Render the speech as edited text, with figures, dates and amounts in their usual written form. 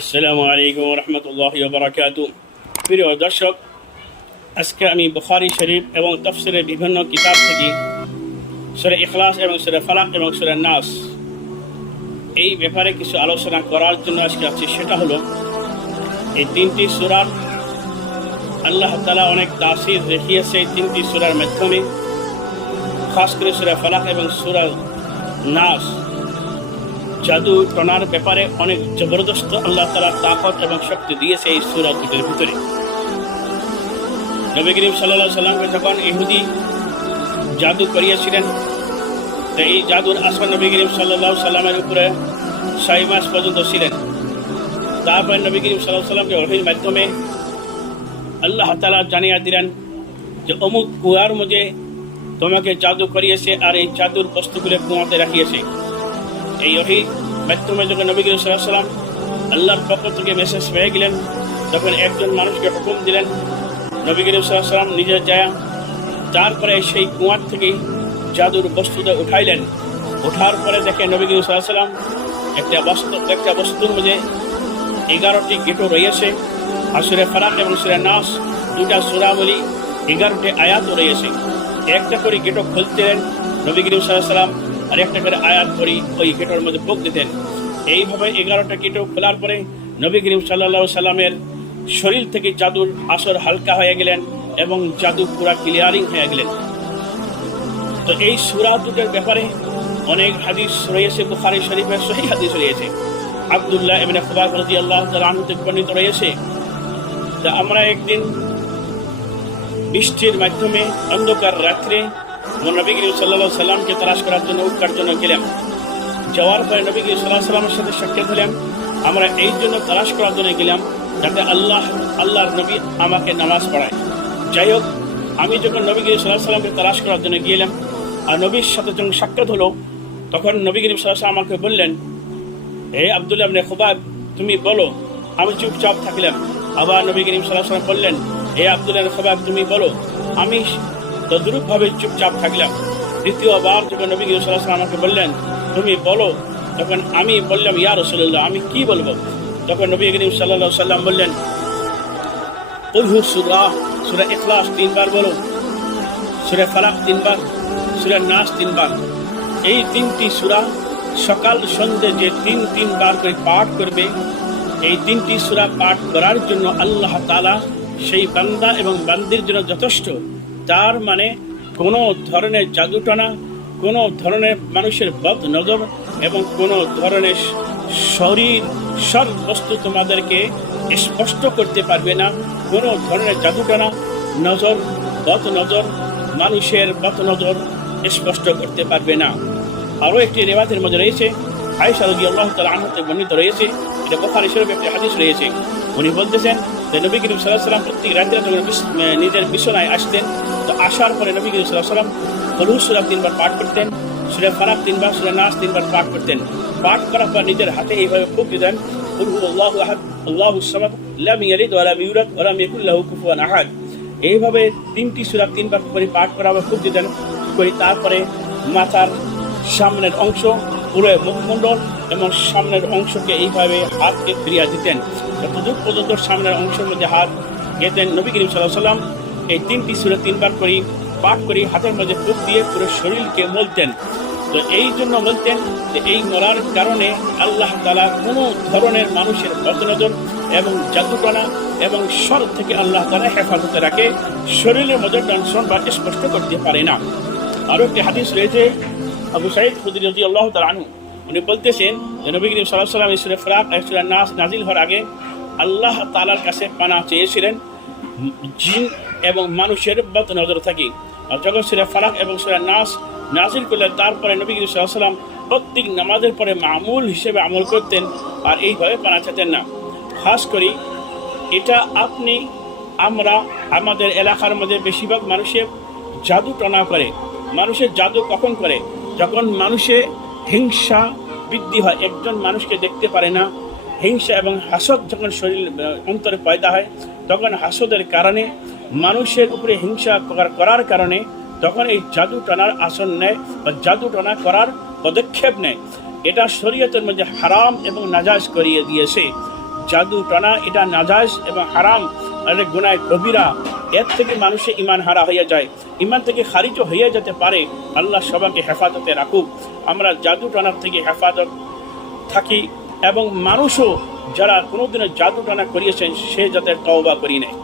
আসসালামু আলাইকুম রহমতুল্লাহি ওয়া বারাকাতুহু। প্রিয় দর্শক, আজকে আমি বুখারী শরীফ এবং তাফসীরের বিভিন্ন কিতাব থেকে সূরা ইখলাস এবং সূরা ফালাক এবং সূরা নাস এই ব্যাপারে কিছু আলোচনা করার জন্য আজকে আছি। সেটা হলো এই তিনটি সূরার আল্লাহ তাআলা অনেক তাসির দেখিয়েছে এই তিনটি সূরার মাধ্যমে। খাস করে সূরা ফালাক এবং সূরা নাস জাদু টনার ব্যাপারে অনেক জবরদস্ত আল্লাহ তাআলা তাকত এবং শক্তি দিয়েছে এই সূরা দুটির ভিতরে। নবী করিম সাল্লাল্লাহু আলাইহি সাল্লামকে যখন ইহুদি জাদু করিয়েছিলেন, তো এই জাদুর আসর নবী করিম সাল্লাল্লাহু আলাইহি সাল্লামের উপরে 6 মাস পর্যন্ত ছিলেন। তারপর নবী করিম সাল্লাল্লাহু আলাইহি সাল্লামকে ওহীর মাধ্যমে আল্লাহ তাআলা জানিয়ে দিলেন যে অমুক কুয়ার মধ্যে তোমাকে জাদু করিয়েছে আর এই জাদুর বস্তুগুলো কুয়াতে রাখিয়েছে। এই ওহী মাধ্যমে যখন নবী করিম সাল্লাল্লাহু আলাইহি সাল্লাম আল্লাহর পক্ষ থেকে মেসেজ পেয়ে গেলেন, তখন একজন মানুষকে হুকুম দিলেন নবী করিম সাল্লাল্লাহু আলাইহি সাল্লাম নিজে যায় তারপরে সেই কুয়ার থেকে জাদুর বস্তুটা উঠাইলেন। ওঠার পরে দেখে নবী করিম সাল্লাল্লাহু আলাইহি সাল্লাম একটা বস্তুর মধ্যে 11টি গেটো রয়েছে। আর সূরা ফালাক এবং সূরা নাস দুটা সূরাবলী 11টি আয়াত রয়েছে। একটা করে গেটো খুলতেন নবী করিম সাল্লাল্লাহু আলাইহি সাল্লাম, আর একটা করে আয়াত পড়ি ওই গেটোর মধ্যে পোক দিতেন। এইভাবে 11টা গেটো খোলার পরে নবী করিম সাল্লাল্লাহু আলাইহি সাল্লামের শরীর থেকে জাদুর আসর হালকা হয়ে গেলেন এবং জাদু পুরা ক্লিয়ারিং হয়ে গেলেন। তো এই সূরা দুটোর ব্যাপারে অনেক হাদিস রয়েছে, বুখারী শরীফের সহিহ হাদিস রয়েছে। আব্দুল্লাহ ইবনে খুবাইব রাদিয়াল্লাহু তাআলা আনহু থেকে বর্ণিত রয়েছে যে আমরা একদিন বৃষ্টির মাধ্যমে অন্ধকার রাত্রে নবী করিম সাল্লাল্লাহু আলাইহি সাল্লামকে তালাশ করার জন্য উৎকার জন্য গেলাম। যাওয়ার পরে নবী করিম সাল্লাল্লাহু আলাইহি সাল্লামের সাথে সাক্ষাৎ হলাম। আমরা এই জন্য তালাশ করার জন্য গেলাম যাতে আল্লাহর নবী আমাকে নামাজ পড়ায়। যাই হোক, আমি যখন নবী করিম সাল্লাল্লাহু আলাইহি সাল্লামকে তালাশ করার জন্য গেলাম আর নবীর সাথে যখন সাক্ষাৎ হলো, তখন নবী করিম সাল্লাল্লাহু আলাইহি সাল্লাম আমাকে বললেন, হে আব্দুল্লাহ ইবনে খুবাইব, তুমি বলো। আমি চুপচাপ থাকলাম। আবার নবী করিম সাল্লাল্লাহু আলাইহি সাল্লাম বললেন, হে আব্দুল্লাহ ইবনে খুবাইব, তুমি বলো। আমি তদ্রূপভাবে চুপচাপ থাকলাম। দ্বিতীয়বার যখন নবী করিম সাল্লাল্লাহু আলাইহি সাল্লাম আমাকে বললেন, তুমি বলো, তখন আমি বললাম, ইয়া রাসূলুল্লাহ, আমি কি বলবো? তখন নবী করিম সাল্লাল্লাহু আলাইহি সাল্লাম বললেন, কুল হু সূরা ইখলাস 3 বার বলো, সূরা ফালাক 3 বার, সূরা নাস 3 বার। এই তিনটি সূরা সকাল সন্ধ্যে যে 3 বার করে পাঠ করবে, এই তিনটি সূরা পাঠ করার জন্য আল্লাহ তাআলা সেই বান্দা এবং বান্দির জন্য যথেষ্ট। তার মানে কোনো ধরনের জাদুটনা, কোনো ধরনের মানুষের বদ নজর এবং কোনো ধরনের সর বস্তু তোমাদেরকে স্পষ্ট করতে পারবে না। কোনো ধরনের জাদুটনা, নজর, বদ নজর, মানুষের বদ নজর স্পষ্ট করতে পারবে না। আরও একটি রিওয়ায়াতের মধ্যে রয়েছে, আয়েশা রাদিয়াল্লাহু তাআলা আনহা থেকে বর্ণিত রয়েছে, এটা বুখারী শরীফে একটি হাদিস রয়েছে। উনি বলতেছেন যে নবী করিম সাল্লাল্লাহু আলাইহি সাল্লাম প্রত্যেক রাতে যখন নিজের বিছানায় আসতেন, তো আসার পরে নবী করিম সাল্লাল্লাহু আলাইহি সাল্লাম কুল হু সূরা 3 বার পাঠ করতেন, সূরা ফালাক 3 বার, সূরা নাস 3 বার পাঠ করতেন। পাঠ করার পর নিজের হাতে এইভাবে ফুঁক দিতেন, কুল হুয়াল্লাহু আহাদ আল্লাহুস সামাদ লাম ইয়ালিদ ওয়া লাম ইউলাদ ওয়া লাম ইয়াকুল লাহু কুফুয়ান আহাদ। এইভাবে 3টি সূরা 3 বার করে পাঠ করা বা ফুঁক দিতেন। তারপরে মাথার সামনের অংশ, পুরো মুখমণ্ডল এবং সামনের অংশকে এইভাবে হাতকে ফিরিয়ে দিতেন। যতদূর পর্যন্ত সামনের অংশের মধ্যে হাত গেতেন, নবী করিম সাল্লাল্লাহু আলাইহি সাল্লাম এই 3টি সূরা 3 বার করে পাঠ করে হাতের মধ্যে ফুঁক দিয়ে পুরো শরীরকে মলতেন। তো এই জন্য বলতেন যে এই মলার কারণে আল্লাহ তাআলা কোনো ধরনের মানুষের বদনজর এবং জাদুটনা এবং শর থেকে আল্লাহ তাআলা হেফাজতে রাখে, শরীরের মধ্যে টেনশন বা স্পষ্ট করতে পারে না। আরও একটি হাদিস রয়েছে, আবু সাঈদ খুদরী রাদিয়াল্লাহু তাআলা আনহু, উনি বলতেছেন যে নবী করিম সাল্লাল্লাহু আলাইহি ওয়াসাল্লাম সূরা ফালাক এবং সূরা নাস নাজিল হওয়ার আগে আল্লাহ তাআলার কাছে পানাহ চেয়েছিলেন জিন এবং মানুষের বদ নজর থেকে। আর যখন সূরা ফালাক এবং সূরা নাস নাজিল করলেন, তারপরে নবী করিম সাল্লাল্লাহু আলাইহি ওয়াসাল্লাম প্রত্যেক নামাজের পরে মামুল হিসেবে আমল করতেন আর এইভাবে পানাহ চাইতেন না। খাস করে এটা আমরা আমাদের এলাকার মধ্যে বেশিরভাগ মানুষের জাদু টনা করে। মানুষের জাদু কখন করে? যখন মানুষে হিংসা বৃদ্ধি হয়, একজন মানুষকে দেখতে পারে না, হিংসা এবং হাসদ যখন শরীর অন্তরে পয়দা হয়, তখন হাসদের কারণে মানুষের উপরে হিংসা করার কারণে তখন এই জাদু টানার আসন নেয় বা জাদু টানা করার পদক্ষেপ নেয়। এটা শরীয়তের মধ্যে হারাম এবং নাজায়েজ করিয়ে দিয়েছে। জাদু টানা এটা নাজায়েজ এবং হারাম, আর গুনাহ কবিরা। এর থেকে মানুষের ইমান হারা হয়ে যায়, ইমান থেকে খারিজ হয়ে যেতে পারে। আল্লাহ সবাইকে হেফাজতে রাখুক। আমরা জাদু টানার থেকে হেফাজত থাকি, এবং মানুষও যারা কোনোদিনও জাদু টানা করিয়েছেন সে যাতে তওবা করি নেয়।